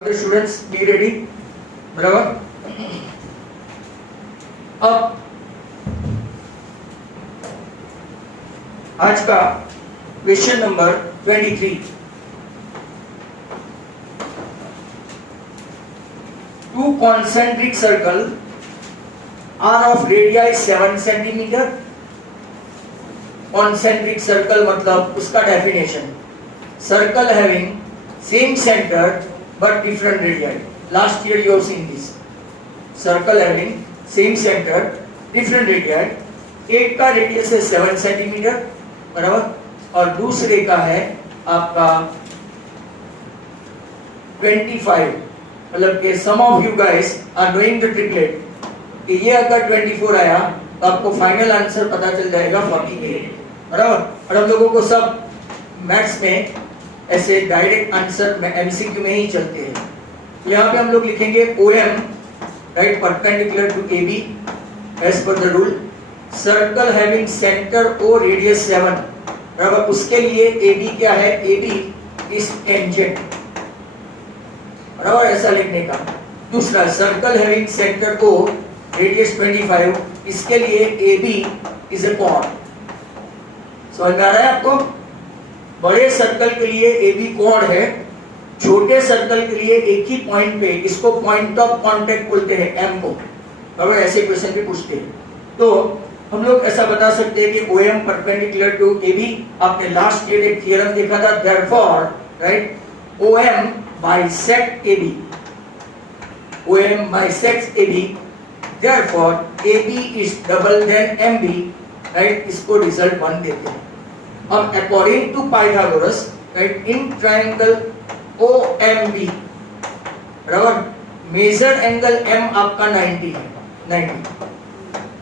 The students be ready, बराबर। अब आज का question number 23। Two concentric circle are of radii 7 centimeter। concentric circle मतलब उसका definition, circle having same center but different radii. Last year you have seen this. Circle having same center, different radii. एक का radius है 7 centimetre, बराबर, और दूसरे का है आपका 25। मतलब कि some of you guys are doing the triplet कि ये अगर 24 आया तो आपको फाइनल आंसर पता चल जाएगा 48, बराबर। और हम लोगों को सब मैथ्स में ऐसे डायरेक्ट आंसर में एमसीक्यू में ही चलते हैं। तो यहाँ पे हम लोग लिखेंगे OM, right, perpendicular to AB as per the rule. Circle having centre O radius 7, बराबर, उसके लिए AB क्या है? AB इज टेंजेंट, बराबर, ऐसा लिखने का। दूसरा, circle having centre O radius 25, इसके लिए AB इज ए कोण। समझ में आ रहा है आपको? बड़े सर्कल के लिए AB कोण है, छोटे सर्कल के लिए एक ही पॉइंट पे, इसको पॉइंट ऑफ कांटेक्ट बोलते हैं, M को, बराबर। ऐसे क्वेश्चन भी पूछते हैं। तो हम लोग ऐसा बता सकते हैं कि OM परपेंडिकुलर टू AB। आपने लास्ट ईयर एक थ्योरम देखा था, therefore, right, OM bisect AB, OM bisects AB, therefore AB is double than MB, right. इसको रिजल्ट 1 देते हैं। अब according to Pythagoras, right, in triangle OMB, बराबर, मेजर एंगल M आपका 90 है, 90,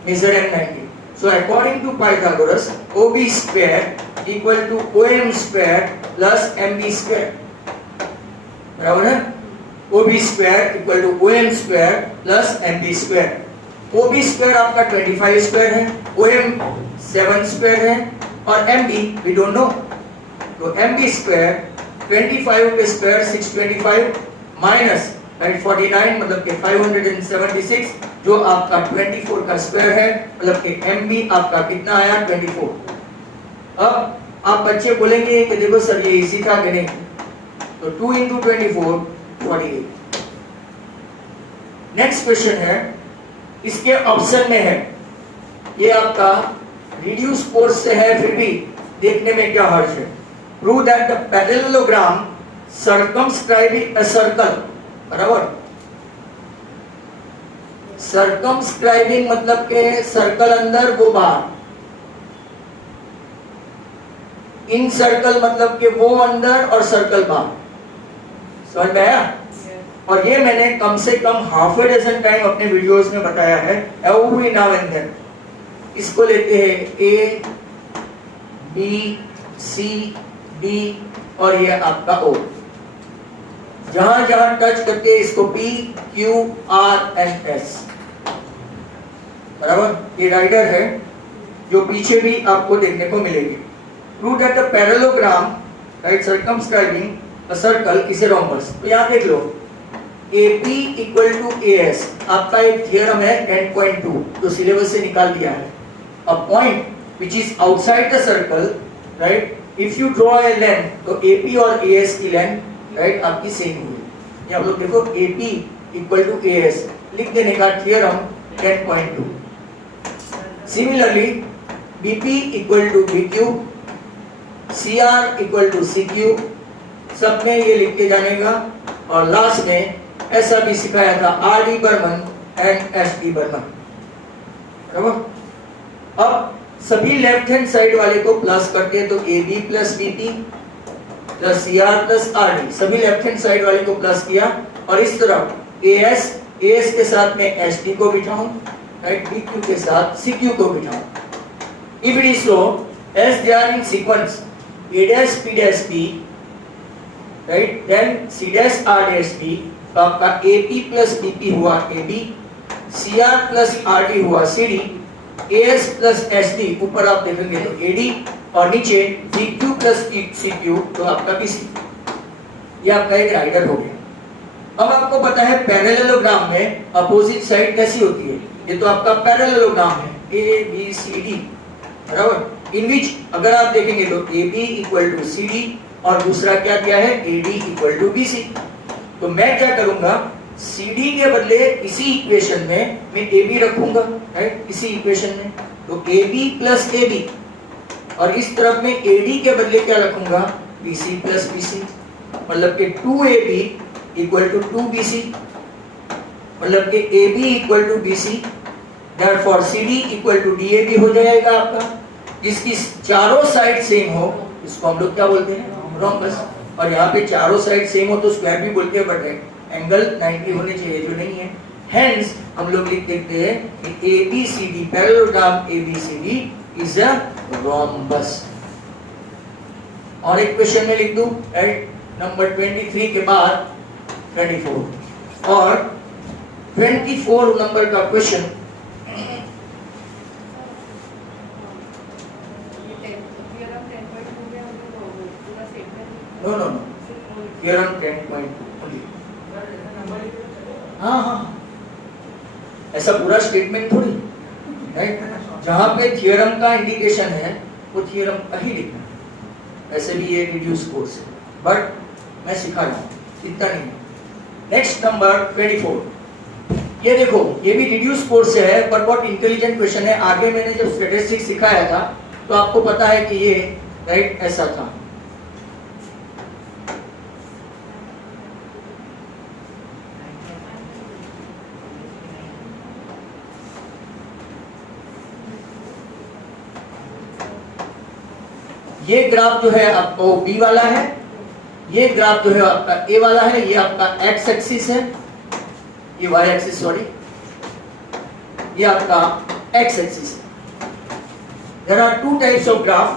measure angle 90। So according to Pythagoras OB square equal to OM square plus MB square, बराबर है। OB square equal to OM square plus MB square. OB square आपका 25 square है, OM 7 square है, और MB we don't know। तो MB square 25 के square 625 minus 49 मतलब कि 576, जो आपका 24 का स्क्वायर है, मतलब कि MB आपका कितना आया? 24। अब आप बच्चे बोलेंगे कि देखो सर ये इजी था कि नहीं, तो 2 into 24 48। नेक्स्ट क्वेश्चन है, इसके ऑप्शन में है, ये आपका रिड्यूस कोर्स से है, फिर भी देखने में क्या हर्ज है। Prove that the parallelogram circumscribing a circle, बराबर। सर्कमस्क्राइबिंग मतलब के सर्कल अंदर वो बाहर, इन सर्कल मतलब के वो अंदर और सर्कल बाहर। समझ में आया? और ये मैंने कम से कम हाफ ए डजन टाइम अपने वीडियोस में बताया है, एवरी नाउ एंड देन। इसको लेते हैं A, B, C, D और ये आपका O। जहां जहां टच करते हैं इसको P, Q, R and S, बराबर। ये राइडर है जो पीछे भी आपको देखने को मिलेगी। Prove that the parallelogram, right, circumscribing a circle is a rhombus. तो यहां देख लो, AP इक्वल टू AS आपका एक थ्योरम है 10.2 जो सिलेबस से निकाल दिया है। A point which is outside the circle, right? If you draw a length, तो AP और AS की लेंथ, राइट, आपकी सेम होगी। ये आप लोग देखो, AP इक्वल टू AS लिख देने का theorem 10.2। Similarly BP equal to BQ, CR equal to CQ, सब में ये लिख के जाने का। और लास्ट में ऐसा भी सिखाया था, RD Burman and SD Burman, बराबर। अब सभी लेफ्ट हैंड साइड वाले को प्लस करते हैं, तो AB plus BP plus CR plus RD, सभी लेफ्ट हैंड साइड वाले को प्लस किया। और इस तरफ AS के साथ में SD को बिठाऊं, राइट, BQ के साथ CQ को बिठाऊं। If it is so, as they are in sequence, A dash P dash P, right, then C dash R dash P, तो आपका AP प्लस BP हुआ AB, CR प्लस RD हुआ CD, AS plus SD ऊपर आप देखेंगे तो AD, और नीचे BQ प्लस CQ तो आपका BC। ये आपका एक राइडर हो गया। आपको पता है पैरेललोग्राम में अपोजिट साइड कैसी होती है, ये तो आपका पैरेललोग्राम है ए बी सी डी, बराबर। इन विच अगर आप देखेंगे तो A B equal to C D और दूसरा क्या दिया है A D equal to B C. तो मैं क्या करूंगा, सी डी के बदले इसी इक्वेशन में मैं ए बी रखूंगा, राइट, इसी इक्वेशन में। तो A B plus A B, और इस तरफ में ए डी के बदले क्या रखूंगा, B C plus B C, मतलब कि 2ab इक्वल टू 2bc, मतलब कि ab equal to bc, therefore cd equal to dab हो जाएगा आपका। जिसकी चारों साइड सेम हो इसको हम लोग क्या बोलते हैं, रोम्बस। और यहाँ पे चारों साइड सेम हो तो स्क्वायर भी बोलते हैं, बट एंगल 90 होने चाहिए, जो नहीं है। हेंस हम लोग लिख देते हैं कि ABCD parallelogram ABCD is a rhombus. और एक क्वेश्चन में लिख दूं, राइट, नंबर 23 के बाद 24 और 24 नंबर का question. No no no, theorem 10.2। हाँ हाँ, ऐसा पूरा स्टेटमेंट थोड़ी, राइट। जहां पे थ्योरम का इंडिकेशन है वो थ्योरम का ही लिखना है। वैसे भी ये रिड्यूस कोर्स है, बट मैं सिखा रहा हूँ, इतना नहीं। नेक्स्ट नंबर 24, ये देखो, ये भी रिड्यूस कोर्स से है पर बहुत इंटेलिजेंट क्वेश्चन है। आगे मैंने जब स्टैटिस्टिक्स सिखाया था तो आपको पता है कि ये राइट ऐसा था। ये ग्राफ जो है आपको बी वाला है, ये ग्राफ जो है आपका ए वाला है, ये आपका एक्स एक्सिस है, ये वाई एक्सिस, सॉरी, ये आपका एक्स एक्सिस है। There are two types of graph,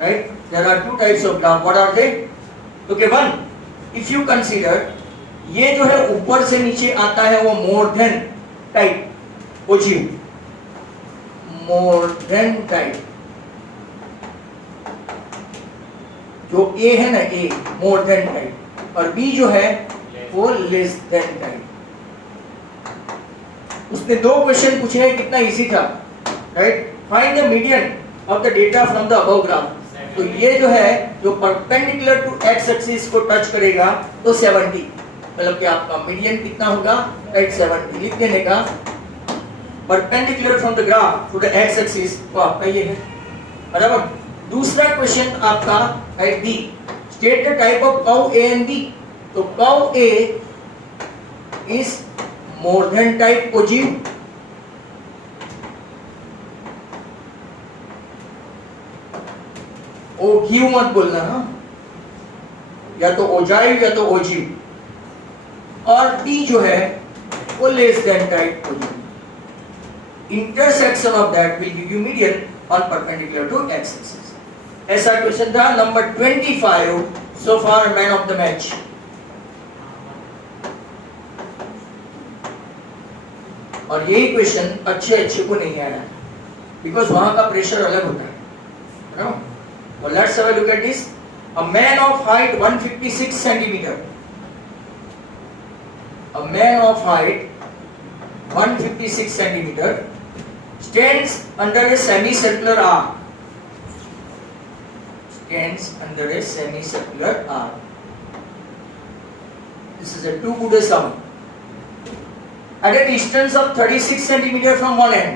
right, there are two types of graph. What are they? Okay, one, if you consider ये जो है ऊपर से नीचे आता है वो more than type, ogive, more than type. जो ए है ना, ए मोर देन टाइप, और बी जो है वो लेस देन टाइप। उसने दो क्वेश्चन पूछे हैं, कितना इजी था, right. Find the median of the data from the above graph. तो ये जो है जो परपेंडिकुलर टू एक्स एक्सिस को टच करेगा तो 70, मतलब कि आपका मीडियन कितना होगा, राइट, 70 लिख देने का। Perpendicular from the graph to the x axis तो आपका ये है, बराबर। दूसरा क्वेश्चन आपका है b, state the type of curve a and b. तो curve a is more than type ogive, ogive मत बोलना, हाँ, या तो ओजाइव या तो ओजीव। और बी जो है वो less than type ogive. Intersection of that will give you median on perpendicular to x axis. ऐसा क्वेश्चन था। Number 25, so far man of the match. और यही क्वेश्चन अच्छे को नहीं आया, बिकॉज वहां का प्रेशर अलग होता है। Well, let's have a look at this. A man of height 156 centimeter. A man of height 156 centimeter stands under a semicircular arc. Stands under a semicircular arc. This is a two-booted sum. At a distance of 36 centimeter from one end,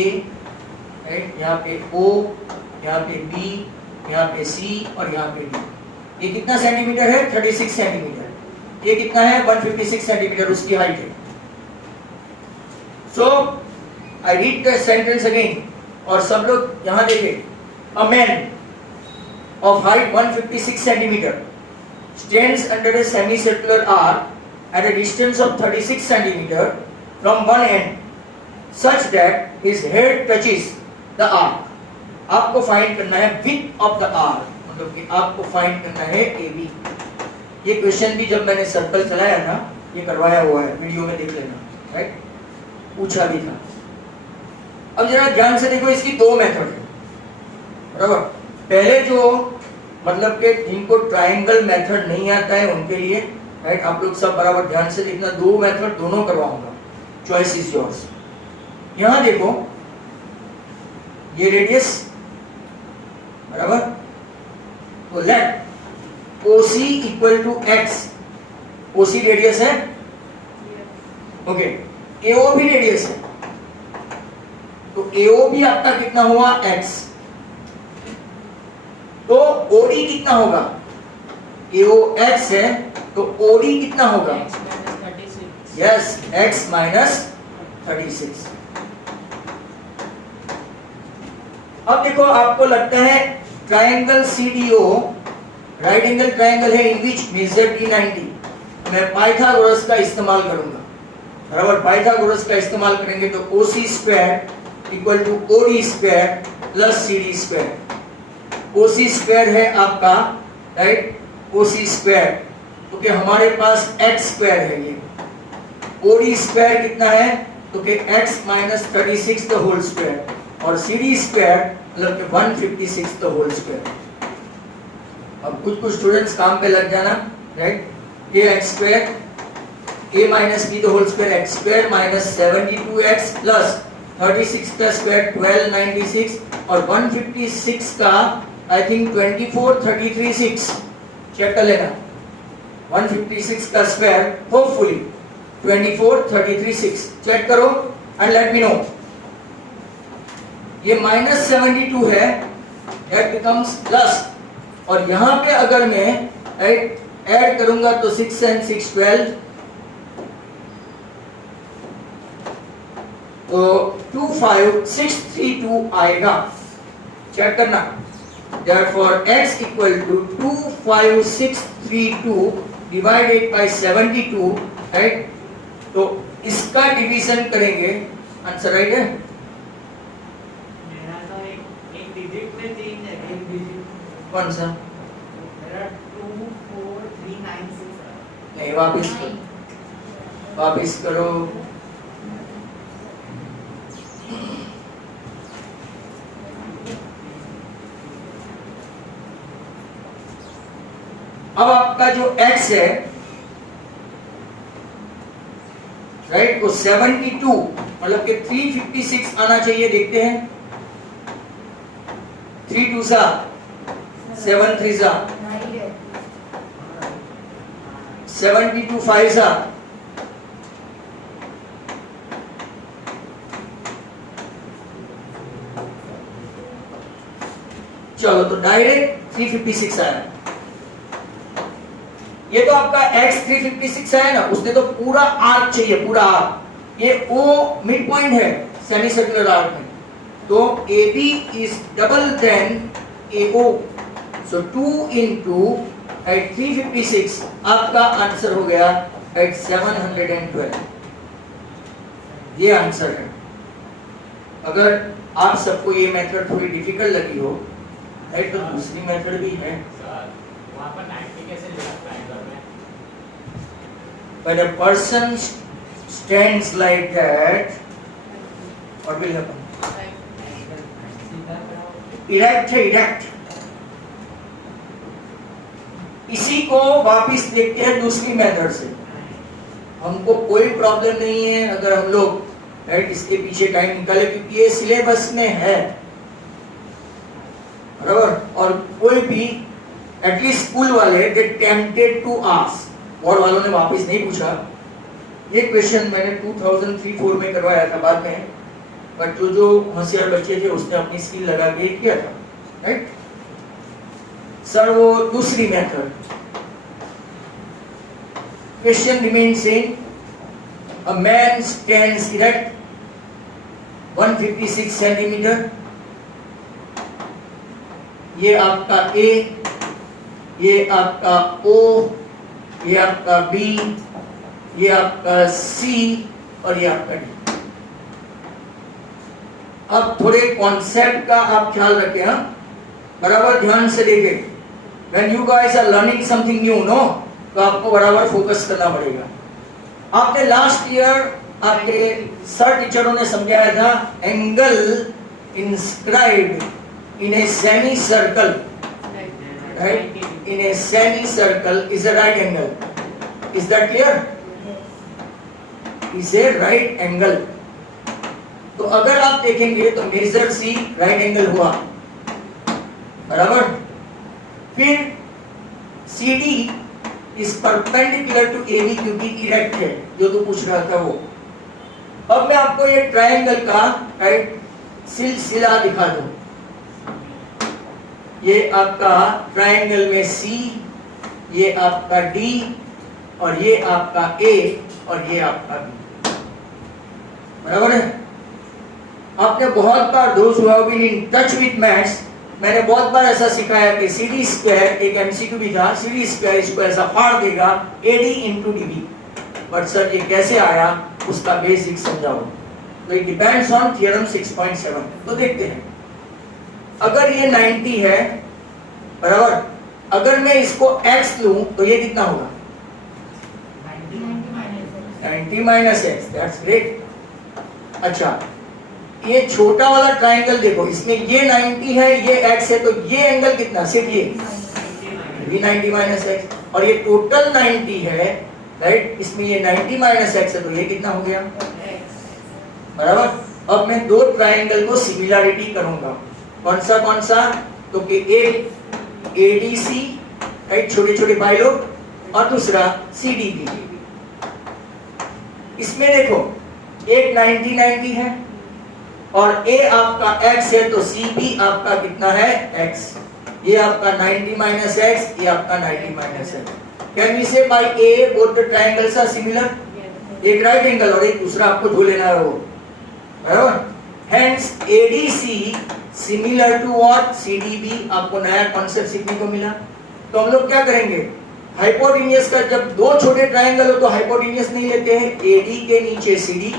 A, right? यहाँ पे O, यहाँ पे B, यहाँ पे C और यहाँ पे D। ये कितना सेंटीमीटर है? 36 सेंटीमीटर। ये कितना है? 156 सेंटीमीटर उसकी हाइट है। So I read the sentence again, और सब लोग यहाँ देखें। A man of height 156 centimeter stands under a semicircular arc at a distance of 36 centimeter from one end, such that his head touches the arc. आपको find करना है width of the arc, मतलब कि आपको फाइंड करना है AB। ये question भी जब मैंने सर्कल चलाया था, ये करवाया हुआ है, वीडियो में देख लेना, राइट, पूछा भी था। अब जरा ध्यान से देखो, इसकी दो मेथड है, बराबर। पहले जो मतलब कि जिनको ट्रायंगल मेथड नहीं आता है उनके लिए राइट, आप लोग सब बराबर ध्यान से देखना, दो मेथड दोनों करवाऊंगा, चॉइस इज योर्स। यहां देखो ये रेडियस बराबर, तो let OC equal to x, OC radius है, ओके, AO भी रेडियस है, तो AO भी आपका कितना हुआ x, तो OD कितना होगा, AO x है तो OD कितना होगा, यस x माइनस 36। अब देखो आपको लगता है triangle CDO right angle triangle है इन विच मेजर D90, मैं पाइथागोरस का इस्तेमाल करूंगा, बराबर, पाइथागोरस का इस्तेमाल करेंगे तो OC square equal to OD square plus CD square, OC square है आपका राइट, OC स्क्वायर, क्योंकि हमारे पास x स्क्वायर है, ये OD स्क्वायर कितना है, तो कि x minus 36 the whole square, और CD स्क्वायर मतलब कि 156 द होल स्क्वायर। अब कुछ स्टूडेंट्स काम पे लग जाना, राइट, ये x square a minus b the whole square, x square minus 72x plus 36 का स्क्वायर 1296, और 156 का आई थिंक 24 33 6, चेक कर लेना, 156 का स्क्वायर होपफुली 24 33 6, चेक करो एंड लेट मी नो। ये माइनस 72 है, दैट बिकम्स प्लस, और यहां पे अगर मैं ऐड करूंगा तो 6 and 6 12, तो 25632 आएगा, चेक करना, therefore x equal to 25632 divided by 72, right, तो इसका डिवीजन करेंगे, आंसर राइट है, मेरा तो एक डिजिट में चेंज है, एक डिजिट कौन सा, मेरा 24396 है, नहीं वापिस करो, अब आपका जो x है राइट, वो 72 मतलब कि 356 आना चाहिए, देखते हैं, 3 2 सा 7 3 सा 72 5 सा, चलो तो डायरेक्ट 356 आया, ये तो आपका x 356 है ना, उसने तो पूरा आर्क चाहिए, पूरा आर्क, ये O मिड पॉइंट है सेमी सर्कुलर आर्क में, तो AB is double than AO, so 2 into 356, आपका आंसर हो गया 712, ये आंसर है। अगर आप सबको ये मेथड थोड़ी डिफिकल्ट लगी हो राइट, तो दूसरी मेथड भी है, वहां पर 90 कैसे लिखा ट्रायंगल में, when a person stands like that, what will happen? Erect है, erect। इसी को वापिस देखते हैं दूसरी मेथड से, हमको कोई प्रॉब्लम नहीं है अगर हम लोग राइट इसके पीछे टाइम निकाले, क्योंकि ये सिलेबस में है, बराबर, और कोई भी एटलीस्ट स्कूल वाले दे टेम्पटेड टू आस्क, बोर्ड वालों ने वापस नहीं पूछा, ये क्वेश्चन मैंने 2003-4 में करवाया था बाद में, बट जो होशियार बच्चे थे उसने अपनी स्किल लगा के किया था, राइट सर। वो दूसरी method, question remain same, a man stands erect 156 centimetre, ये आपका A, ये आपका O, ये आपका B, ये आपका C और ये आपका D। अब थोड़े कॉन्सेप्ट का आप ख्याल रखें, हाँ, बराबर ध्यान से देखें, when you guys are learning something new, no, तो आपको बराबर फोकस करना पड़ेगा। आपने लास्ट ईयर आपके सर टीचरों ने समझाया था, angle inscribed in a semi circle, right, in a semi circle is a right angle, is that clear? Is a right angle. तो अगर आप देखेंगे तो मेजर सी राइट एंगल हुआ, बराबर। फिर CD is perpendicular to AB क्योंकि इरेक्ट है, जो तो पूछ रहा था वो। अब मैं आपको ये ट्रायंगल का राइट सिलसिला दिखा दूं। ये आपका ट्रायंगल में C, ये आपका D, और ये आपका A, और ये आपका B, बराबर है। आपने बहुत बार, दोस्त who have been in touch with maths, मैंने बहुत बार ऐसा सिखाया कि CD स्क्वायर, एक MCQ भी था, CD स्क्वायर इसको ऐसा फाड़ देगा AD into DB। But sir ये कैसे आया, उसका बेसिक समझाओ। तो इट डिपेंड्स ऑन थ्योरम 6.7। तो देखते हैं, अगर ये 90 है, बराबर, अगर मैं इसको x लूं तो ये कितना होगा? 90 माइनस x। That's great. अच्छा, ये छोटा वाला ट्रायंगल देखो, इसमें ये 90 है, ये x है, तो ये एंगल कितना? सिर्फ ये भी 90 माइनस x, और ये टोटल 90 है, राइट। इसमें ये 90 माइनस x है, तो ये कितना हो गया? बराबर। अब मैं दो ट्रायंगल को सिमिलरिटी करूंगा। कौन सा? तो कि एक ADC, राइट, छोटे छोटे भाई लोग, और दूसरा CDB। इसमें देखो, एक 90 है, और A आपका x है, तो CB आपका कितना है? x। ये आपका 90 माइनस x, ये आपका 90 माइनस x। Can we say by A both the triangles are similar? एक राइट एंगल और एक दूसरा आपको ढूंढ लेना है वो, बराबर। Hence ADC similar to what? CDB। आपको नया कॉन्सेप्ट सीखने को मिला। तो हम लोग क्या करेंगे, हाइपोटेन्यूज का, जब दो छोटे ट्रायंगल हो तो हाइपोटेन्यूज नहीं लेते हैं, AD के नीचे CD,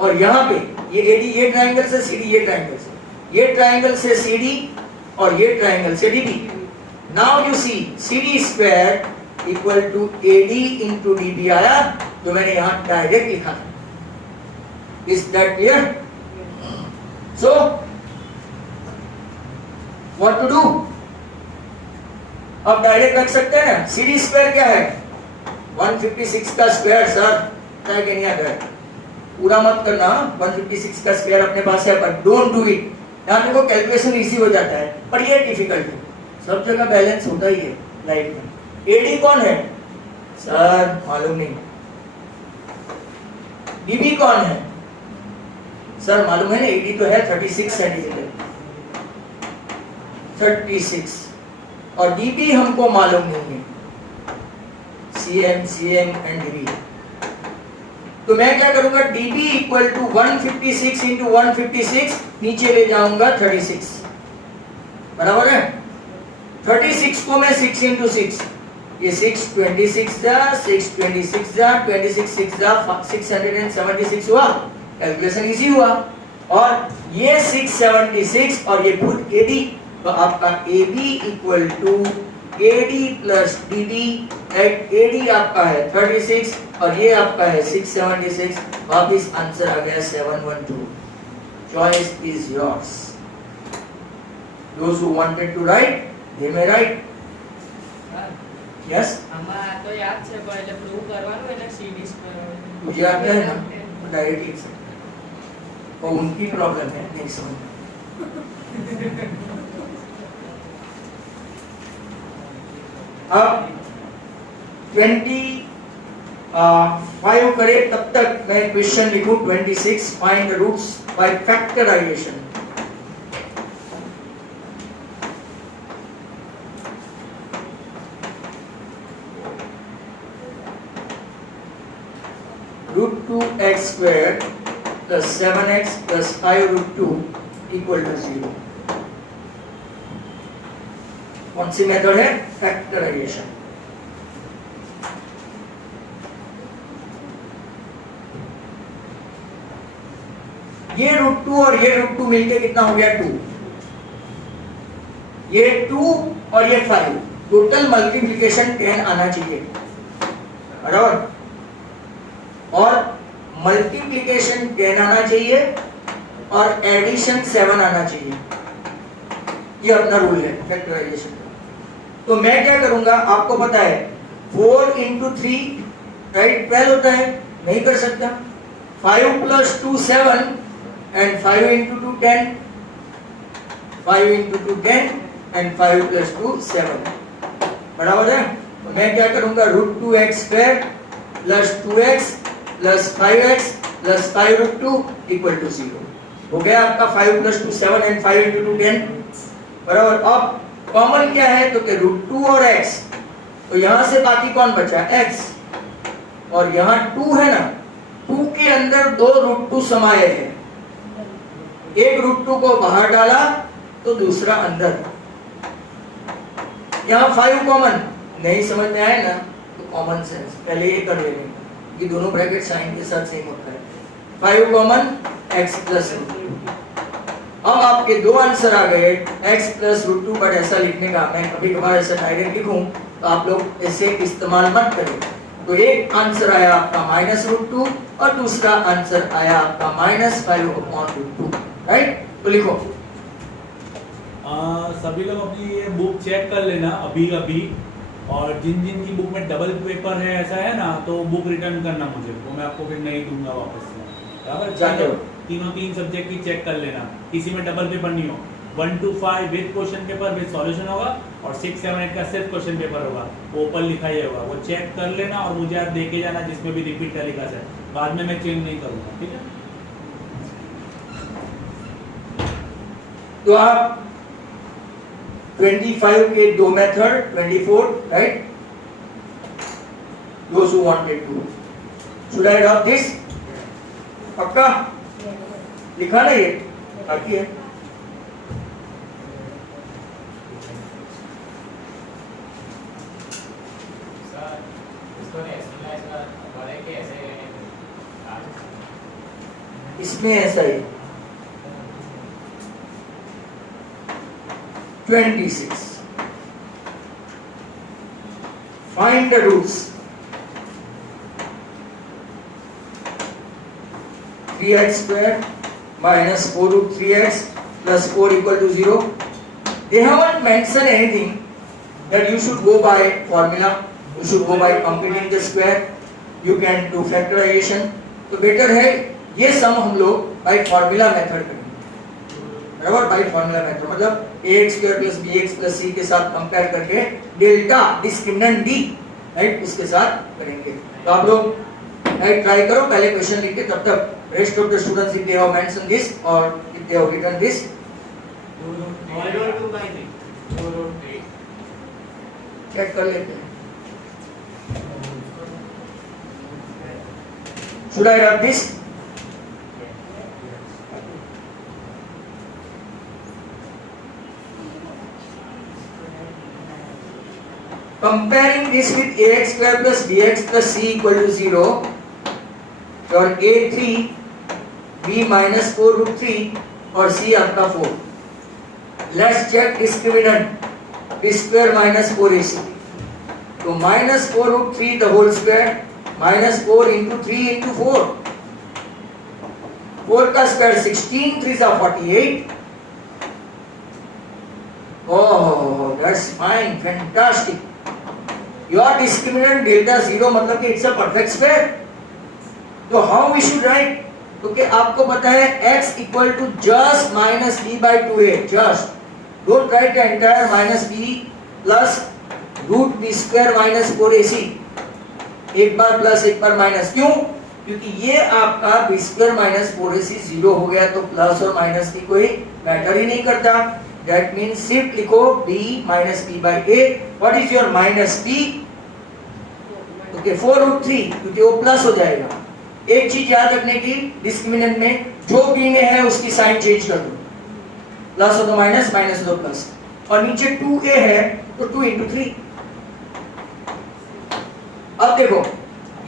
और यहाँ पे ये AD ये ट्रायंगल से, CD ये ट्रायंगल से, ये ट्रायंगल से CD, और ये ट्रायंगल से DB। Now you see CD square equal to AD into DB आया, तो मैंने यहाँ डायरेक्ट लिखा। Is that clear? So what to do? अब डायरेक्ट रख सकते हैं ना। CD स्क्वायर क्या है? 156 का स्क्वायर सर, क्या नहीं आता है, पूरा मत करना। 156 का स्क्वायर अपने पास है, पर डोंट डू इट। यहाँ देखो कैलकुलेशन इजी हो जाता है, पर ये डिफिकल्ट है। सब जगह बैलेंस होता ही है लाइफ में। AD कौन है सर? मालूम नहीं। DB कौन है सर? मालूम है ना, AD तो है 36 सेंटीमीटर, 36, और DB हमको मालूम नहीं है, CM एंड DB। तो मैं क्या करूंगा, DB इक्वल टू 156 इंटू 156, नीचे ले जाऊंगा 36, बराबर है। 36 को मैं 6 इंटू 6, ये 6 26 जा, 6 26 जा, 26 6 जा, 676 हुआ। कैलकुलेशन इजी हुआ। और ये 676 और ये खुद AD, तो आपका AB equal to AD plus DB। AD आपका है 36 और ये आपका है 676। वापिस आंसर आ गया 712। Choice is yours. Those who wanted to write, they may write. Yes? આમાં તો યાદ છે પણ એટલે પ્રૂવ કરવાનું એટલે CD સ્ક્વેર मुझे आता है ना, डायरेक्ट लिख सकते हैं। और उनकी प्रॉब्लम है, नहीं समझ। अब 25 करे तब तक मैं क्वेश्चन लिखूं 26, find the roots by factorisation. √2x squared plus 7x plus 5√2 equal to 0। कौन सी मेथड है? फैक्टराइजेशन। ये √2 और ये √2 मिलके कितना हो गया? 2। ये 2 और ये 5, टोटल मल्टीप्लिकेशन 10 आना चाहिए, बराबर। और मल्टीप्लिकेशन 10 आना चाहिए और एडिशन 7 आना चाहिए। ये अपना रूल है फैक्टराइजेशन का। तो मैं क्या करूंगा, आपको पता है 4 into 3 राइट 12 होता है, नहीं कर सकता। 5 plus 2 7 and 5 into 2 10, 5 into 2 10 and 5 plus 2 7 बराबर है। तो मैं क्या करूंगा, root 2x square plus 2x plus 5x plus 5 root 2 equal to 0 हो गया आपका। 5 प्लस 2 7 एंड 5 into 2 10 बराबर। अब कॉमन क्या है तो कि रूट 2 और x, तो यहां से बाकी कौन बचा, x, और यहाँ 2 है ना, 2 के अंदर 2 रूट 2 समाये हैं, एक रूट 2 को बाहर डाला तो दूसरा अंदर। यहाँ 5 कॉमन, नहीं समझ में आए ना तो कॉमन सेंस पहले ये कर लेंगे कि दोनों ब्रैकेट साइन के साथ सेम होता है। 5 कॉमन x प्लस रूट 2। अब आपके दो आंसर आ गए, x प्लस रूट 2, बट ऐसा लिखने का मैं कभी कभार ऐसा डायरेक्ट लिखूं तो आप लोग ऐसे इस्तेमाल मत करें। तो एक आंसर आया आपका माइनस रूट 2 और दूसरा आंसर आया आपका माइनस 5 अपॉन रूट 2, राइट। तो लिखो सभी लोग अपनी ये बुक चेक कर लेना अभी अभी, और जिन जिन की बुक में डबल पेपर है ऐसा है ना, तो बुक रिटर्न करना मुझे, वो मैं आपको फिर नहीं दूंगा वापस से, बराबर। तीन सब्जेक्ट की चेक कर लेना, किसी में डबल पेपर नहीं हो। 1 to 5 with question paper with solution होगा, और 6, 7, 8 का सिर्फ क्वेश्चन पेपर होगा, वो ऊपर लिखा ही होगा, वो चेक कर लेना और मुझे आप देके जाना जिसमें भी रिपीट तरीका से, बाद में मैं चेंज नहीं करूंगा, ठीक है। तो आप 25 के दो method, 24, right, those who wanted to, should I drop this? पक्का लिखा ना, ये बाकी है। इसमें ऐसा ही 26 find the roots, 3x square minus 4 root 3x plus 4 equal to 0. They haven't mentioned anything that you should go by formula, you should go by computing the square, you can do factorization. तो better है ये सम हम लोग by formula method करेंगे, बराबर। By formula method मतलब ax square plus bx plus c के साथ कंपेयर करके डेल्टा डिस्क्रिमिनेंट d, राइट, उसके साथ करेंगे। तो आप लोग राइट ट्राई करो, पहले क्वेश्चन लिख के, तब तक rest of the students if they have mention this और if they have written this, check कर लेते हैं। Should I rub this? Comparing this with ax square plus bx plus c equal to 0, your a3 b minus 4 root 3 और c आपका 4. Let's check discriminant, b square minus 4ac. तो minus 4 root 3 the whole square minus 4 into 3 into 4. 4 का square 16, 3 are 48. Oh, that's fine, fantastic. Your discriminant delta 0 मतलब कि it's a perfect square. तो how we should write? क्योंकि आपको पता है x equal to just minus b by 2a. Just don't write the entire minus b plus root b square minus 4ac. एक बार plus एक बार minus, क्यों? क्योंकि ये आपका b स्क्वायर माइनस 4ac 0 हो गया, तो प्लस और माइनस की कोई मैटर ही नहीं करता। That means सिर्फ लिखो b minus b by a. What is your minus b? Okay, 4 root 3, क्योंकि वो प्लस हो जाएगा। एक चीज याद रखने की, डिस्क्रिमिनेंट में जो b में है उसकी साइन चेंज कर दो, प्लस हो तो माइनस, माइनस हो तो प्लस, और नीचे 2a है तो 2 into 3। अब देखो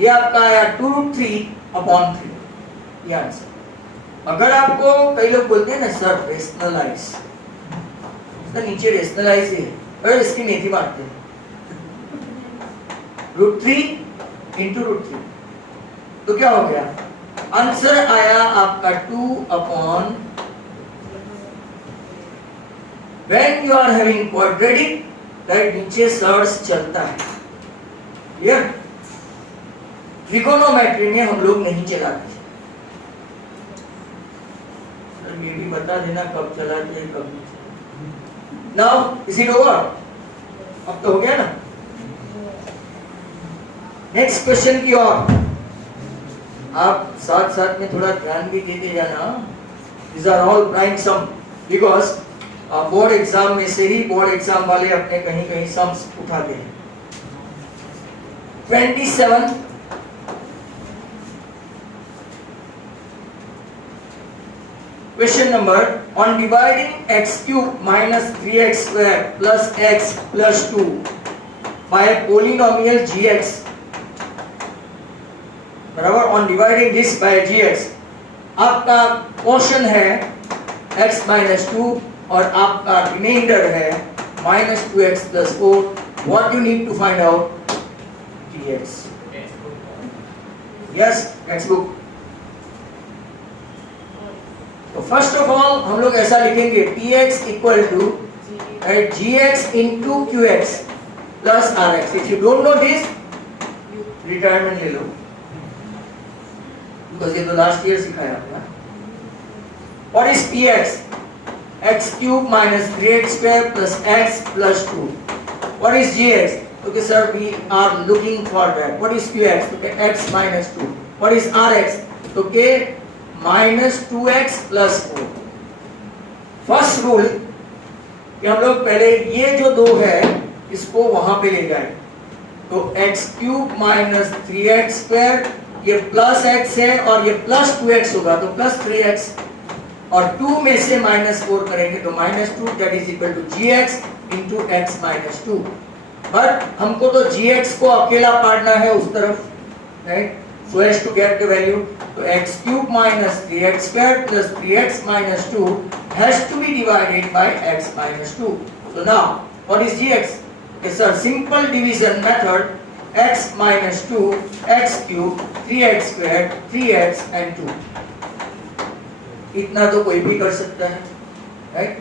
ये आपका आया 2 root 3 अपॉन 3, ये आंसर। अगर आपको कई लोग बोलते हैं ना सर रेशनलाइज, तो नीचे रेशनलाइज है, पर इसकी नहीं थी मारते हैं √3 into √3, तो क्या हो गया? आंसर आया आपका 2 upon, when you are having quadratic, right, नीचे सर्च चलता है, क्लियर? ट्रिगोनोमेट्री में हम लोग नहीं चलाते। सर ये भी बता देना कब चलाते हैं कब नहीं। Now is it over? अब तो हो गया ना। नेक्स्ट क्वेश्चन की ओर आप साथ साथ में थोड़ा ध्यान भी देते जाना। These are all prime sum because board exam में से ही बोर्ड एग्जाम वाले अपने कहीं कहीं सम्स उठाते हैं। 27 question number on dividing x cube minus 3x square plus x plus 2 by a polynomial gx, बराबर, on dividing this by gx, आपका क्वेश्चन है x minus 2 और आपका रिमाइंडर है minus 2x plus 4. What you need to find out? dx. Yes, textbook. तो first of all हम लोग ऐसा लिखेंगे px equal to gx into qx plus rx. If you don't know this, retirement ले लो, because ये तो last year सिखाया आपने। What is px? x cube minus 3x square plus x plus 2. What is gx? Okay sir, we are looking for that. What is qx? Okay, x minus 2. What is rx? Okay, minus 2x plus 4. First rule कि हम लोग पहले ये जो दो है इसको वहां पे ले जाए, तो x cube minus 3x square, ये प्लस x है और ये प्लस 2x होगा तो प्लस 3x, और 2 में से माइनस 4 करेंगे तो minus 2, that is equal to gx into x minus 2। But हमको तो gx को अकेला पाड़ना है उस तरफ, right? So as to get the value, so x cube minus 3x square plus 3x minus 2 has to be divided by x minus 2. So now, what is gx? It's a simple division method. X minus 2, x cube, 3x square, 3x and 2. इतना तो कोई भी कर सकता है, right?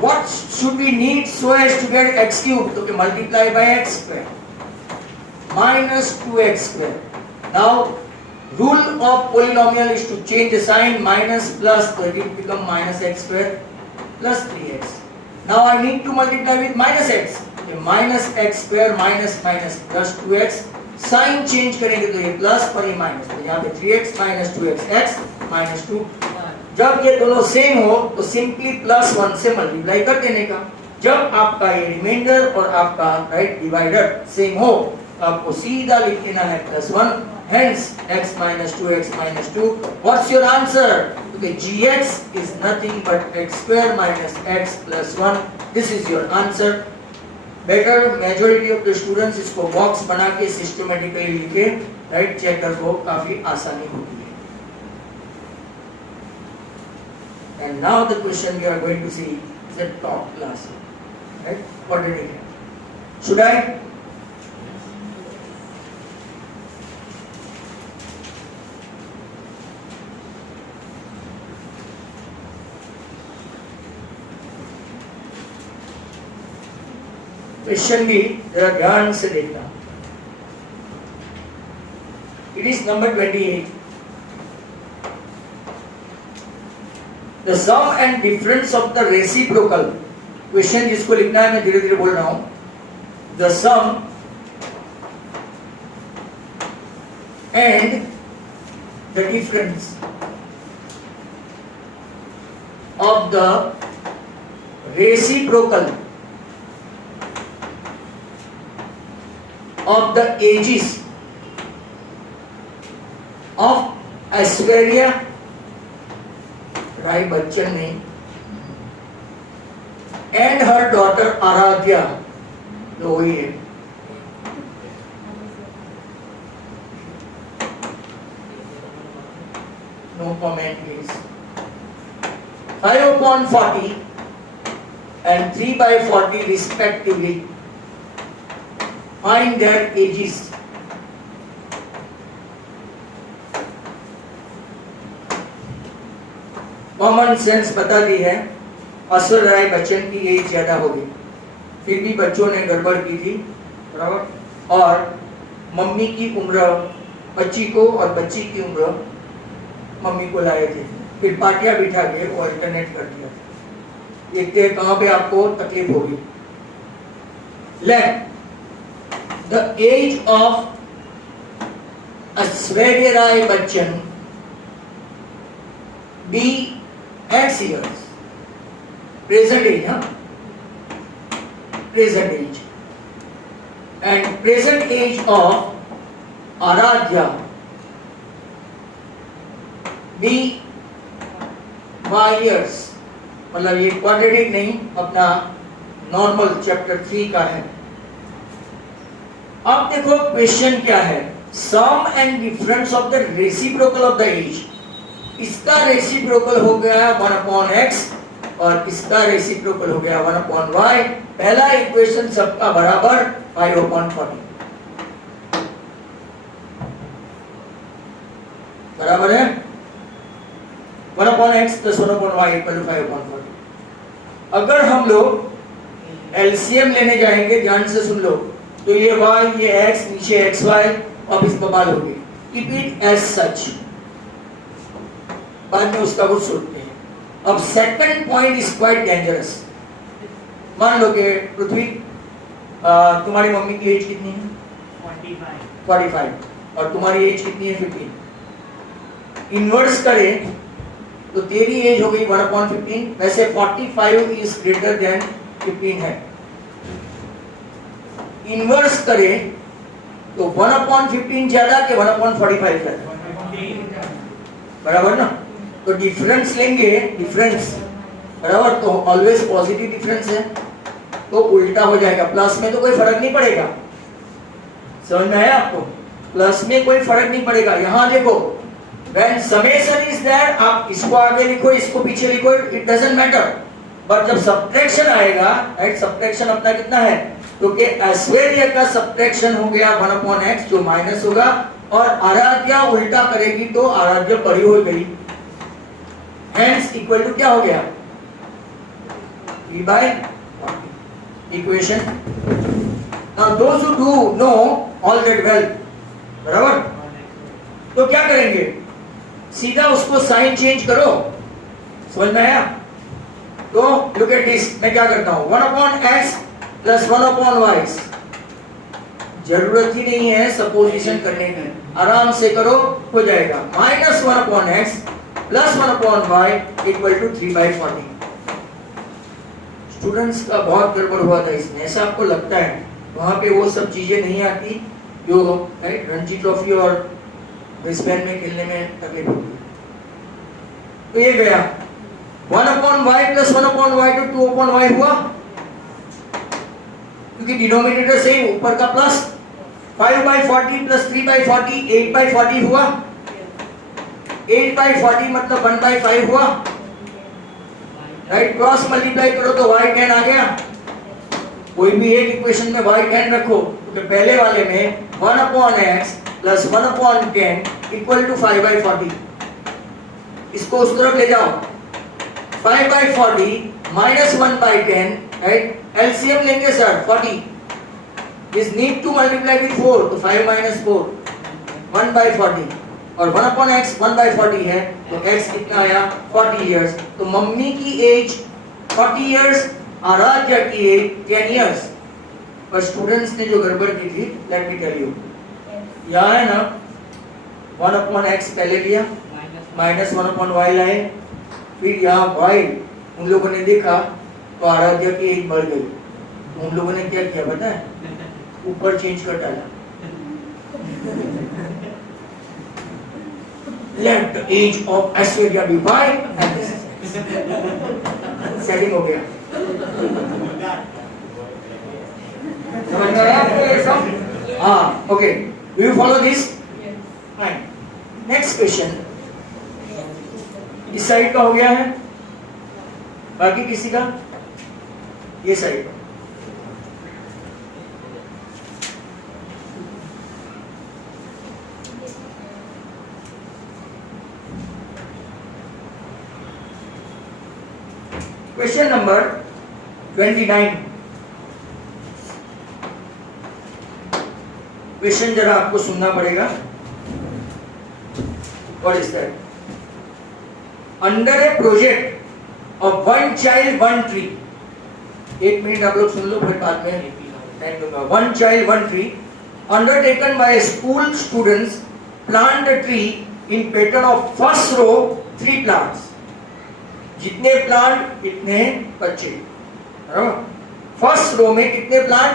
What should we need so as to get x cube? So we multiply by x square. Minus 2x square. Now, rule of polynomial is to change the sign, minus plus, so it will become minus x square plus 3x. Now I need to multiply with minus x. So minus x square minus minus plus 2x. Sign change करेंगे तो ये plus और ये minus, तो यहाँ पे 3x minus 2x, x minus 2. जब ये दोनों सेम हो तो सिंपली प्लस 1 से मल्टीप्लाई कर देने का। जब आपका ये रिमाइंडर और आपका राइट डिवाइडर सेम हो तो आपको सीधा लिख देना है +1, hence x minus 2x minus 2. What's your answer? Okay, gx is nothing but x square minus x plus 1. This is your answer. Better majority of the students इसको बॉक्स बना के सिस्टमेटिकली लिखे, राइट? चेकर को काफी आसानी होती है। And now the question we are going to see is the top class, right? What did it have? Should I? Question भी जरा ध्यान से देखना। It is number 28। The sum and difference of the reciprocal, question जिसको लिखना है मैं धीरे धीरे बोल रहा हूं। The sum and the difference of the reciprocal of the ages of Aishwarya Rai Bachchan and her daughter Aradhya, जो हुई है, no comment please. 5/40 and 3/40 respectively. Find their ages. Common sense बता दी है, ऐश्वर्या राय बच्चन की एज ज्यादा होगी, फिर भी बच्चों ने गड़बड़ की थी, बराबर? और मम्मी की उम्र बच्ची को और बच्ची की उम्र मम्मी को लाए थे, फिर पार्टियां बिठा के वो अल्टरनेट कर दिया था। देखते हैं कहां पे आपको तकलीफ होगी। Let the age of Aishwarya Rai Bachchan be X years, present age, present age, and present age of Aradhya be Y years, मतलब ये क्वाड्रेटिक नहीं, अपना नॉर्मल चैप्टर 3 का है। अब देखो क्वेश्चन क्या है, sum and difference of the reciprocal of the age. इसका रेसिप्रोकल हो गया 1/x और इसका रेसिप्रोकल हो गया 1/y। पहला इक्वेशन सबका बराबर 5/40 बराबर है 1/x + 1/y = 5/40। अगर हम लोग एलसीएम लेने जाएंगे, ध्यान से सुन लो, तो ये y, ये x, नीचे xy, वापस बवाल होगी। कीप इट एज सच, बाद में उसका कुछ सोचते हैं। अब second point is quite dangerous. मान लो कि पृथ्वी, तुम्हारी मम्मी की एज कितनी है? 45 और तुम्हारी एज कितनी है? 15। इनवर्स करें तो तेरी एज हो गई 1/15, वैसे 45 इज ग्रेटर देन 15 है। इनवर्स करें तो 1/15 ज्यादा कि 1/45 ज्यादा? बराबर ना? तो डिफरेंस लेंगे, डिफरेंस बराबर, तो ऑलवेज पॉजिटिव डिफरेंस है, तो उल्टा हो जाएगा। प्लस में तो कोई फर्क नहीं पड़ेगा, समझ में आया आपको? प्लस में कोई फर्क नहीं पड़ेगा। यहां देखो, व्हेन समेशन इज देयर, आप इसको आगे लिखो, इसको पीछे लिखो, इट डजंट मैटर। बट जब सब्ट्रैक्शन आएगा, राइट, सब्ट्रैक्शन अपना कितना है? तो कि ऐश्वर्या का सब्ट्रैक्शन हो गया 1/x जो माइनस होगा, और आराध्या उल्टा करेगी तो आराध्या बड़ी हो गई, हेंस इक्वल टू क्या हो गया? 3/40 equation. Now those who do know all that well, बराबर, तो क्या करेंगे? सीधा उसको साइन चेंज करो, समझ में आया? तो लुक एट दिस, मैं क्या करता हूं, 1/x + 1/y। जरूरत ही नहीं है सपोजिशन करने की, आराम से करो, हो जाएगा। -1/x + 1/y = 3/40। स्टूडेंट्स का बहुत गड़बड़ हुआ था इसमें, ऐसा आपको लगता है, वहां पे वो सब चीजें नहीं आती जो रणजी ट्रॉफी और ब्रिस्बेन में खेलने में तकलीफ होती है। तो ये गया 1/y + 1/y तो 2/y हुआ, क्योंकि डिनोमिनेटर सेम, ऊपर का प्लस। 5/40 + 3/40 8/40 हुआ, 8/40 मतलब 1/5 हुआ, राइट। क्रॉस मल्टीप्लाई करो तो y10 आ गया। कोई भी एक इक्वेशन में y10 रखो, तो पहले वाले में 1/x + 1/10 = 5/40। इसको उस तरफ ले जाओ, 5/40 - 1/10, राइट। एलसीएम लेंगे sir 40, this need to multiply with 4, तो 5 - 4 1/40, और 1/x 1/40 है, तो x कितना आया? 40 इयर्स। तो मम्मी की एज 40 इयर्स, आराध्या की एज 10 इयर्स। पर स्टूडेंट्स ने जो गड़बड़ की थी, लेट मी टेल यू, यहाँ है ना 1/x पहले लिया, -1/y लाए, फिर यहाँ y उन लोगों ने देखा तो आराध्या की एज बढ़ गई, तो उन लोगों ने क्या किया पता है? ऊपर चेंज कर डाला, let the age of Aishwarya be y, setting हो गया। समझ में आया आपको ये सब? हाँ, okay, do you follow this? Fine. Next question, इस साइड का हो गया है, बाकी किसी का? ये साइड। Question number 29। क्वेश्चन जरा आपको सुनना पड़ेगा। What is that? Under a project of one child one tree, एक मिनट आप लोग सुन लो, फिर बाद में टाइम दूंगा। One child one tree undertaken by school students plant a tree in pattern of first row 3 plants. जितने प्लांट इतने बच्चे, फर्स्ट रो में कितने प्लांट?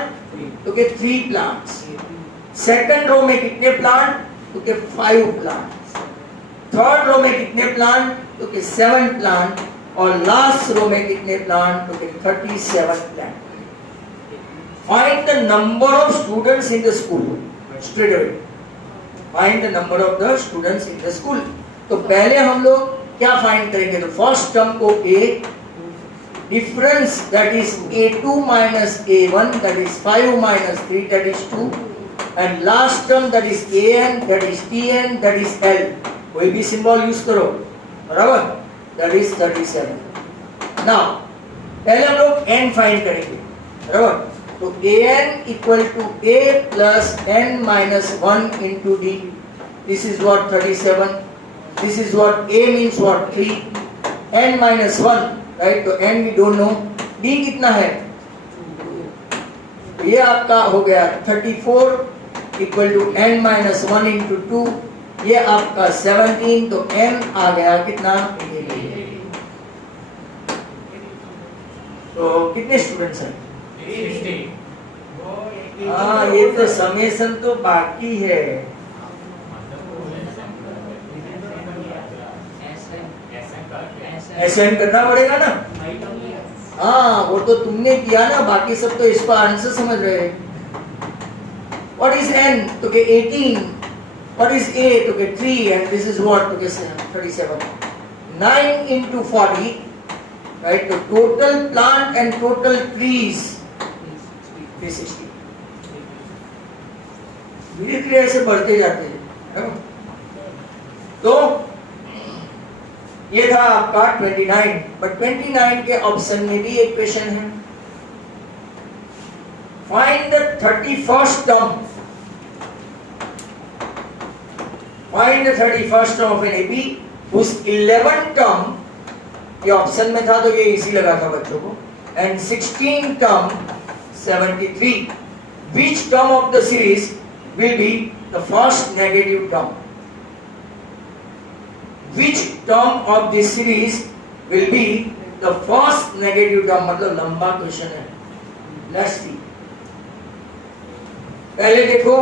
तो के 3 प्लांट्स। सेकंड रो में कितने प्लांट? तो के 5 प्लांट्स। थर्ड रो में कितने प्लांट? तो के 7 प्लांट। और लास्ट रो में कितने प्लांट? तो के 37 plant. Find the number of students in the school. Straight away find the number of the students in the school. तो पहले हम लोग क्या फाइंड करेंगे? तो फर्स्ट टर्म को a, difference that is a2 minus a1 that is 5 minus 3 that is 2, and last term that is an that is tn that is l। कोई भी सिंबल यूज करो, बराबर, that is 37। नाउ पहले हम लोग n find करेंगे, बराबर। तो an equal to a plus n minus 1 into d, this is what 37। This is what a means what 3, n minus 1, right? तो n we don't know, d कितना है? तो ये आपका हो गया 34 equal to n minus 1 into 2, ये आपका 17। तो n आ गया कितना? 18। तो कितने स्टूडेंट्स हैं? 60। हाँ, ये तो समेशन तो बाकी है। एसएन करना पड़ेगा ना। हाँ, वो तो तुमने किया ना, बाकी सब तो इसका आंसर समझ रहे हैं। What is n? तो के 18। What is a? तो के 3, एंड दिस इज व्हाट? तो के 37। 9 into 40, राइट? तो total plant and total trees 360। धीरे धीरे ऐसे बढ़ते जाते हैं। तो ये था आपका 29, बट 29 के ऑप्शन में भी एक क्वेश्चन है। Find the 31st term. Find the 31st term of an AP उस 11 टर्म ये ऑप्शन में था, तो ये इजी लगा था बच्चों को। And 16 term 73। Which term of the series will be the first negative term? Which term of this series will be the first negative term? मतलब लंबा क्वेश्चन है। Let's see। पहले देखो,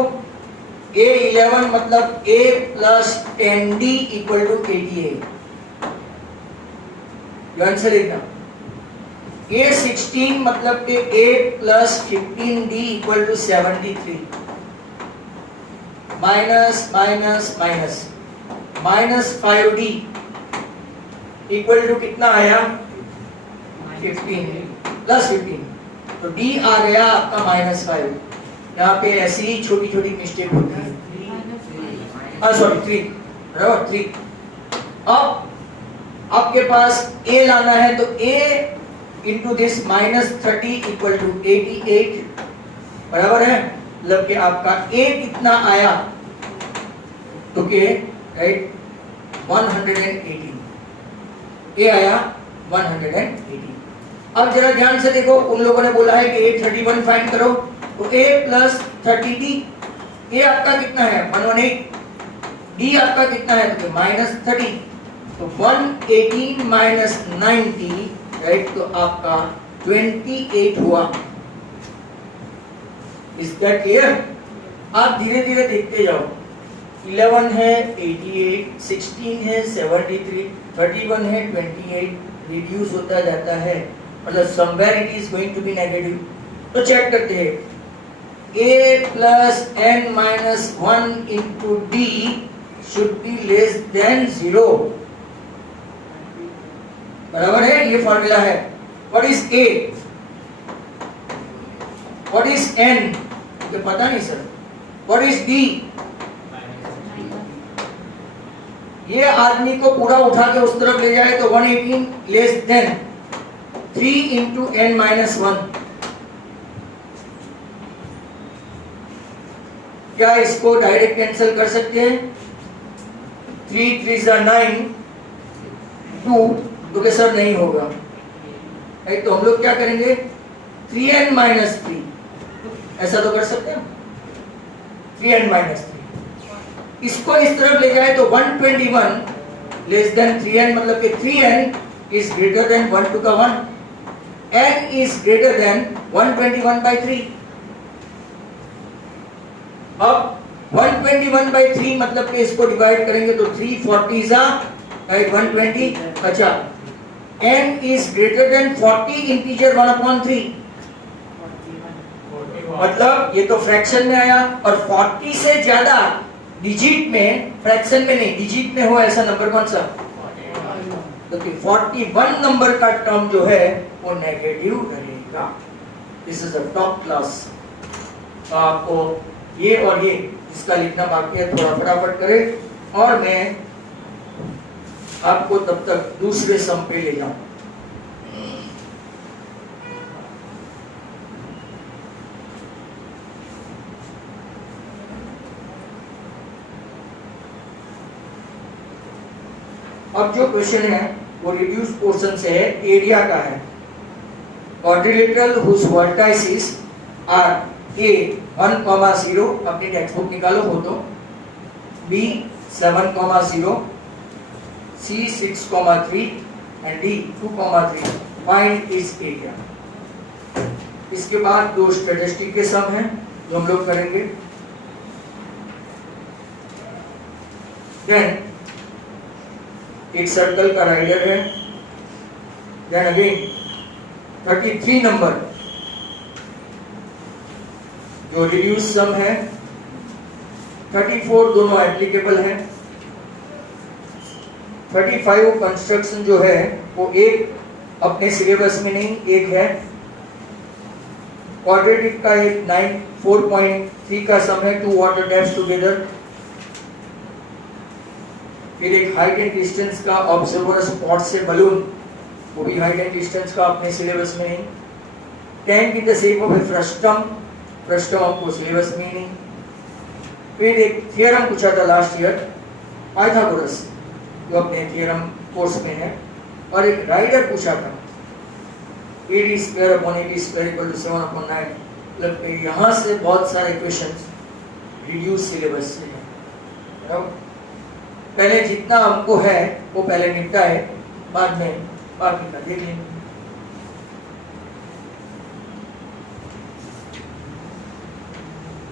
A11 मतलब A plus 10D equal to 88। ये answer लिखना। A16 मतलब के A plus 15D equal to 73। Minus minus minus minus 5D equal to कितना आया? 15 प्लस 15। तो D आ गया आपका -5। यहाँ पे ऐसी ही छोटी छोटी मिस्टेक होती है। सॉरी 3, बराबर 3। अब आपके पास A लाना है, तो A into this -30 equal to 88, बराबर है। मतलब कि आपका A कितना आया? तो के राइट 118। A आया 118। अब जरा ध्यान से देखो, उन लोगों ने बोला है कि A31 फाइंड करो, तो A प्लस 30D। A आपका कितना है? 118। D आपका कितना है? तो -30। तो 118 माइनस 90, राइट? तो आपका 28 हुआ। Is that clear? आप धीरे धीरे देखते जाओ। 11 है 88, 16 है 73, 31 है 28, रिड्यूस होता जाता है, मतलब somewhere it is going to be negative. तो चेक करते हैं। A plus n minus 1 into D should be less than 0, बराबर है, ये फॉर्मूला है। What is A? What is n? मुझे पता नहीं सर। What is D? ये आदमी को पूरा उठा के उस तरफ ले जाए तो 118 less than 3 into n minus 1। क्या इसको डायरेक्ट कैंसिल कर सकते हैं? 3 3 9 2, तो क्या सर नहीं होगा? नहीं, तो हम लोग क्या करेंगे? 3n माइनस 3, ऐसा तो कर सकते हैं 3n माइनस 3। इसको इस तरफ ले जाए तो 121 लेस देन 3n, मतलब कि 3n is greater than 1 to का 1, n is greater than 121 by 3। अब 121 by 3 मतलब कि इसको डिवाइड करेंगे तो 340 जा 120, अच्छा n is greater than 40 integer 1/3, मतलब ये तो फ्रैक्शन में आया, और 40 से ज्यादा डिजिट में, फ्रैक्शन में नहीं डिजिट में हो ऐसा नंबर कौन सा? तो 41 नंबर का टर्म जो है वो नेगेटिव रहेगा। This is a top class. तो आपको ये और ये इसका लिखना बाकी है, थोड़ा फटाफट करें और मैं आपको तब तक दूसरे सम पे ले जाऊं। अब जो क्वेश्चन है वो रिड्यूस पोर्शन से है, एरिया का है। Quadrilateral whose vertices are A 1,0, अपनी टेक्स्ट बुक निकालो हो तो, B 7,0, C 6,3 and D 2,3। Find इस एरिया। इसके बाद दो स्टैटिस्टिक के सम हैं जो हम लोग करेंगे। देन एक सर्कल का राइडर है। देन अगेन 33 नंबर जो रिड्यूस सम है, 34 दोनों एप्लीकेबल है। 35 कंस्ट्रक्शन जो है वो एक अपने सिलेबस में नहीं, एक है क्वाड्रेटिक का, एक 4.3 का सम है, 2 वाटर डेप्थ्स टुगेदर। फिर एक हाइट एंड डिस्टेंस का ऑब्जर्वर स्पॉट से बलून, वो भी हाइट एंड डिस्टेंस का अपने सिलेबस में नहीं। Tank in the shape of A frustum, frustum आपको सिलेबस में नहीं। फिर एक थियरम पूछा था लास्ट ईयर पाइथागोरस, जो अपने थियरम कोर्स में है, और एक राइडर पूछा था AD square upon AD square equal to 7/9। मतलब यहाँ से बहुत सारे क्वेश्चंस रिड्यूस सिलेबस से है। पहले जितना हमको है वो पहले निपटा है, बाद में बाकी का देख लेंगे।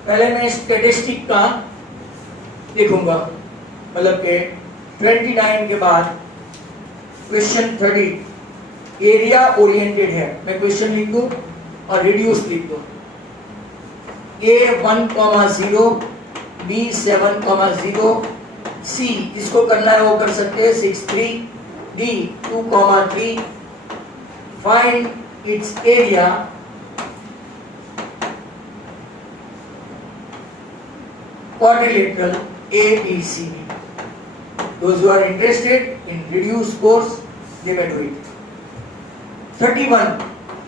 पहले मैं स्टैटिस्टिक का लिखूंगा, मतलब के 29 के बाद क्वेश्चन 30 एरिया ओरिएंटेड है। मैं क्वेश्चन लिख दूं और रिड्यूस लिख दूं। A 1,0, B 7,0, C जिसको करना है वो कर सकते हैं 6,3, D 2,3। Find its area quadrilateral ABCD. Those who are interested in reduced course, they may do it. 31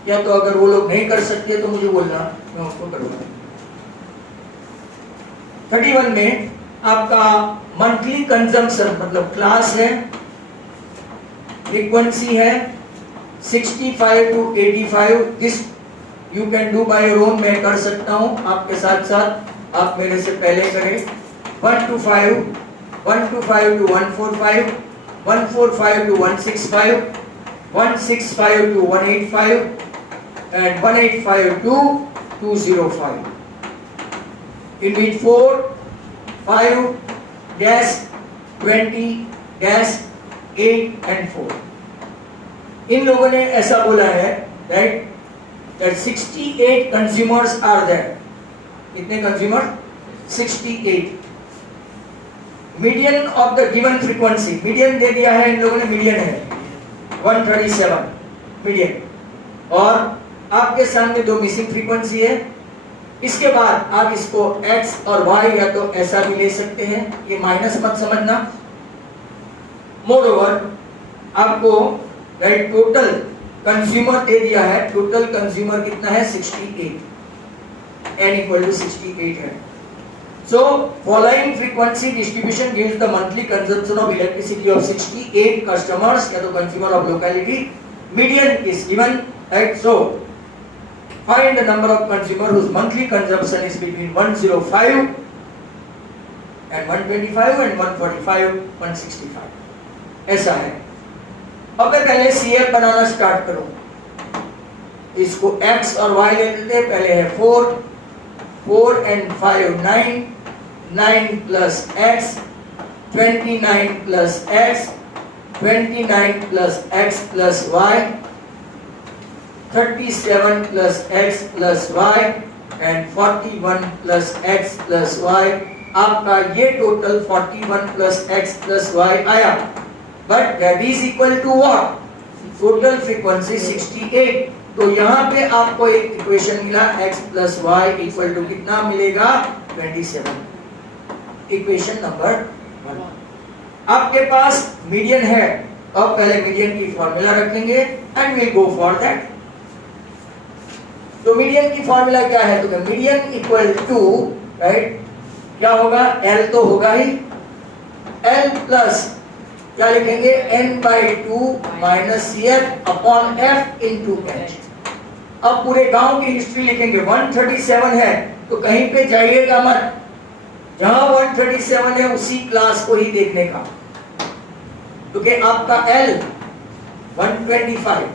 या तो अगर वो लोग नहीं कर सकते तो मुझे बोलना, मैं उसको करूँगा। 31 में आपका मंथली कंजम्पशन मतलब क्लास है, फ्रीक्वेंसी है 65 to 85। This you can do by your own, मैं कर सकता हूँ आपके साथ साथ, आप मेरे से पहले करें। 1 to 5, 1 to 5 to 145, 145 to 165, 165 to 185 and 185 to 205. In with 4, 5, dash 20, dash 8 and 4. इन लोगों ने ऐसा बोला है right that 68 consumers are there. कितने consumer? 68। Median of the given frequency, median दे दिया है इन लोगों ने, मीडियन है 137 मीडियन, और आपके सामने दो मिसिंग फ्रीक्वेंसी है। इसके बाद आप इसको x और y या तो ऐसा भी ले सकते हैं, ये माइनस मत समझना। मोर ओवर आपको राइट टोटल कंज्यूमर दे दिया है, टोटल कंज्यूमर कितना है 68, n इक्वल टू 68 है। So following frequency distribution gives the monthly consumption of electricity of 68 customers या तो consumer of locality. Median is given, right? So find the number of consumer whose monthly consumption is between 105 and 125 and 145, 165 ऐसा है। अब मैं पहले CF बनाना start करूं, इसको x और y ले लेते हैं। पहले है 4 and 5 9 plus x 29 plus x 29 plus x plus y 37 plus x plus y and 41 plus x plus y। आपका ये total 41 plus x plus y आया, but that is equal to what? Total frequency 68। तो यहाँ पे आपको एक equation मिला x plus y equal to कितना मिलेगा? 27। Equation number 1। आपके पास मीडियन है, अब पहले मीडियन की फॉर्मूला रखेंगे and will go for that. तो मीडियन की फॉर्मूला क्या है? तो मीडियन इक्वल टू, राइट, क्या होगा? L तो होगा ही, L प्लस क्या लिखेंगे? n/2 minus CF upon F into H। अब पूरे गांव की हिस्ट्री लिखेंगे। 137 है तो कहीं पे जाइएगा मत, जहां 137 है उसी क्लास को ही देखने का, क्योंकि आपका L 125,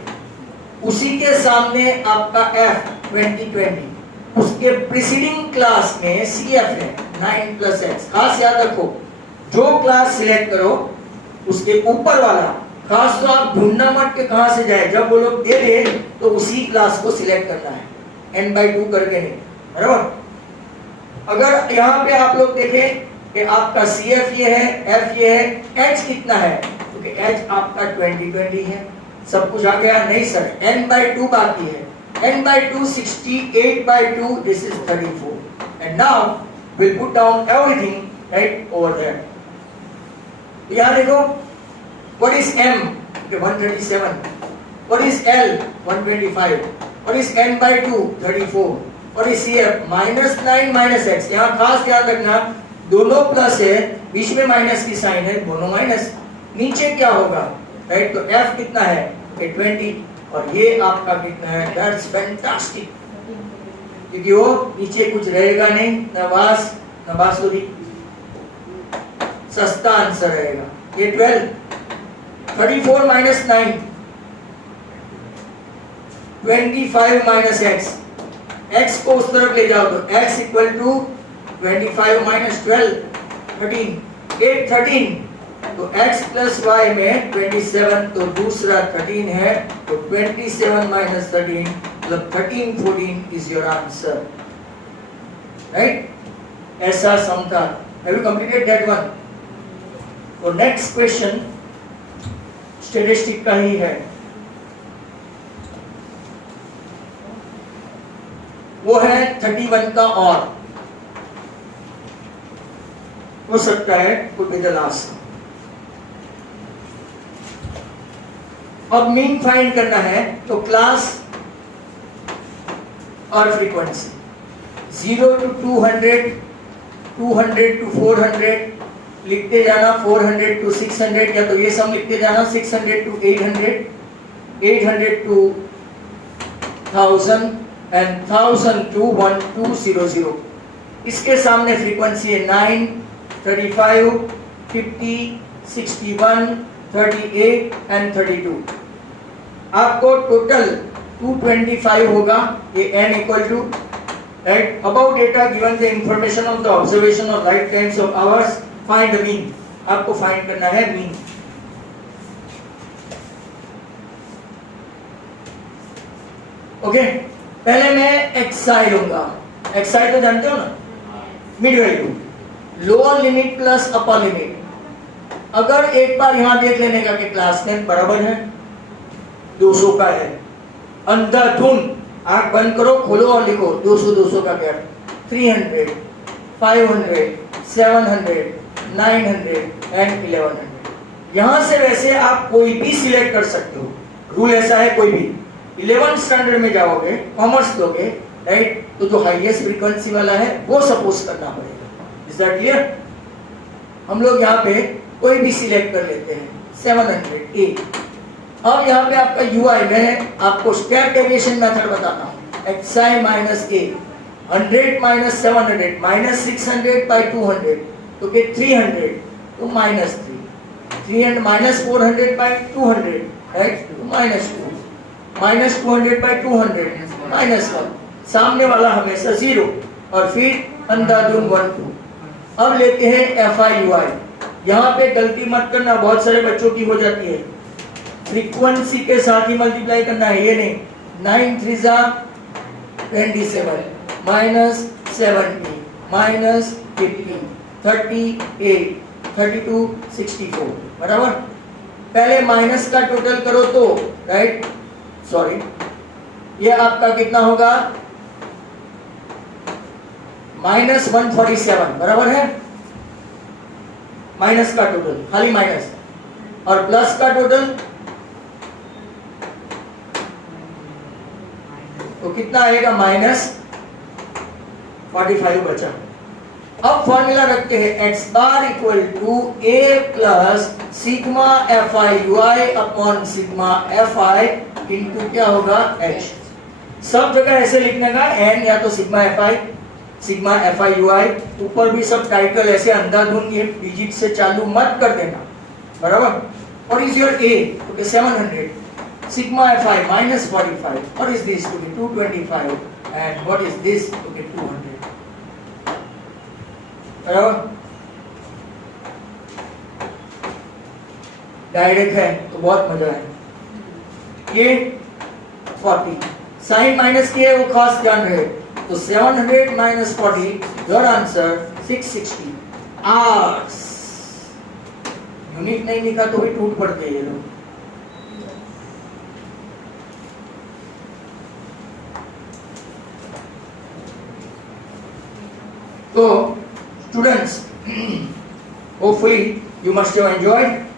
उसी के सामने आपका F 2020, उसके प्रीसीडिंग क्लास में CF है 9 plus X। खास याद रखो, जो क्लास सिलेक्ट करो उसके ऊपर वाला खास तो आप ढूंढना मत के कहां से जाए, जब वो लोग दे दे तो उसी क्लास को सिलेक्ट करना है, n/2 करके नहीं, बराबर। अगर यहाँ पे आप लोग देखें कि आपका CF ये है, F ये है, H कितना है? क्योंकि H आपका 2020 है। सब कुछ आ गया? नहीं सर, n/2 बाकी है। n/2 68/2, this is 34, and now we'll put down everything right over there। यहाँ देखो, what is M? 137. What is L? 125. What is n/2? 34. What is CF? -9 minus x। यहाँ खास ध्यान रखना, दोनों प्लस है, बीच में माइनस की साइन है, दोनों माइनस। नीचे क्या होगा? राइट, तो F कितना है? 20, और ये आपका कितना है? That's fantastic, क्योंकि वो नीचे कुछ रहेगा नहीं, नवास नबासुरी, सस्ता आंसर रहेगा। ये 12, 34 minus 9, 25 minus x। x को उस तरफ ले जाओ तो x इक्वल टू 25 minus 12, 13, 8 13, तो x प्लस y में 27, तो दूसरा 13 है, तो 27 minus 13 मतलब 13 14 is your answer, right? ऐसा सम था। Have you completed that one? तो नेक्स्ट क्वेश्चन स्टैटिस्टिक का ही है, वो है 31 का, और हो सकता है could be the last। अब मीन फाइंड करना है, तो क्लास और फ्रीक्वेंसी 0 to 200, 200 to 400 लिखते जाना, 400 to 600, या तो ये सब लिखते जाना, 600 to 800, 800 to 1000 and 1000 to 1200। इसके सामने फ्रीक्वेंसी है 9, 35, 50, 61, 38 and 32। आपको टोटल 225 होगा। ये n equal to, right, above data given the information of the observation of right times of hours, find the mean। आपको फाइंड करना है मीन। ओके, पहले मैं xi लूंगा। xi तो जानते हो ना, mid value, lower limit plus upper limit. अगर एक बार यहां देख लेने का कि क्लास लेंथ बराबर है, 200 का है, अंधाधुन आंख बंद करो, खोलो और लिखो 200 200 का गैप, 300, 500, 700, 900 एंड 1100। यहां से वैसे आप कोई भी सिलेक्ट कर सकते हो, रूल ऐसा है कोई भी। 11th स्टैंडर्ड में जाओगे, कॉमर्स लोगे, राइट, तो जो हाईएस्ट फ्रीक्वेंसी वाला है वो सपोज करना पड़ेगा। Is that clear? हम लोग यहाँ पे कोई भी सिलेक्ट कर लेते हैं 700 ए। अब यहाँ पे आपका यूआई में आपको स्टेप डेविएशन मेथड बताता हूँ। xi minus A 100 minus 700 minus 600 by 200 तो के 300 तो माइनस 300 माइनस 400 बाई 200 राइट तो माइनस 2 माइनस 200 बाई 200 माइनस 1 सामने वाला हमेशा 0 और फिर अंधाधुन 1 2। अब लेते हैं एफ आई यू आई। यहाँ पे गलती मत करना, बहुत सारे बच्चों की हो जाती है, फ्रीक्वेंसी के साथ ही मल्टीप्लाई करना है, ये नहीं। 9 3 27 माइनस 70 माइनस 50 38 32 64 बराबर। पहले माइनस का टोटल करो तो राइट, सॉरी ये आपका कितना होगा माइनस 147 बराबर है। माइनस का टोटल खाली माइनस और प्लस का टोटल तो कितना आएगा माइनस 45 बचा। अब फॉर्मूला रखते हैं x bar equal to a plus sigma f i u i upon sigma f i into क्या होगा h। सब जगह ऐसे लिखने का n या तो sigma f i sigma f i u i, ऊपर भी सब टाइटल ऐसे अंधाधुन ये डिजिट से चालू मत कर देना बराबर। What is your a? Okay 700 sigma f I minus 45। What is this? Okay 225 and what is this? Okay 200 बराबर। डायरेक्ट है तो बहुत मजा है। ये 40 साइन माइनस की है वो खास ध्यान रहे तो 700 minus 40 your answer 660 hours. Unit नहीं लिखा तो भी टूट पड़ते हैं ये लोग। तो students, hopefully you must have enjoyed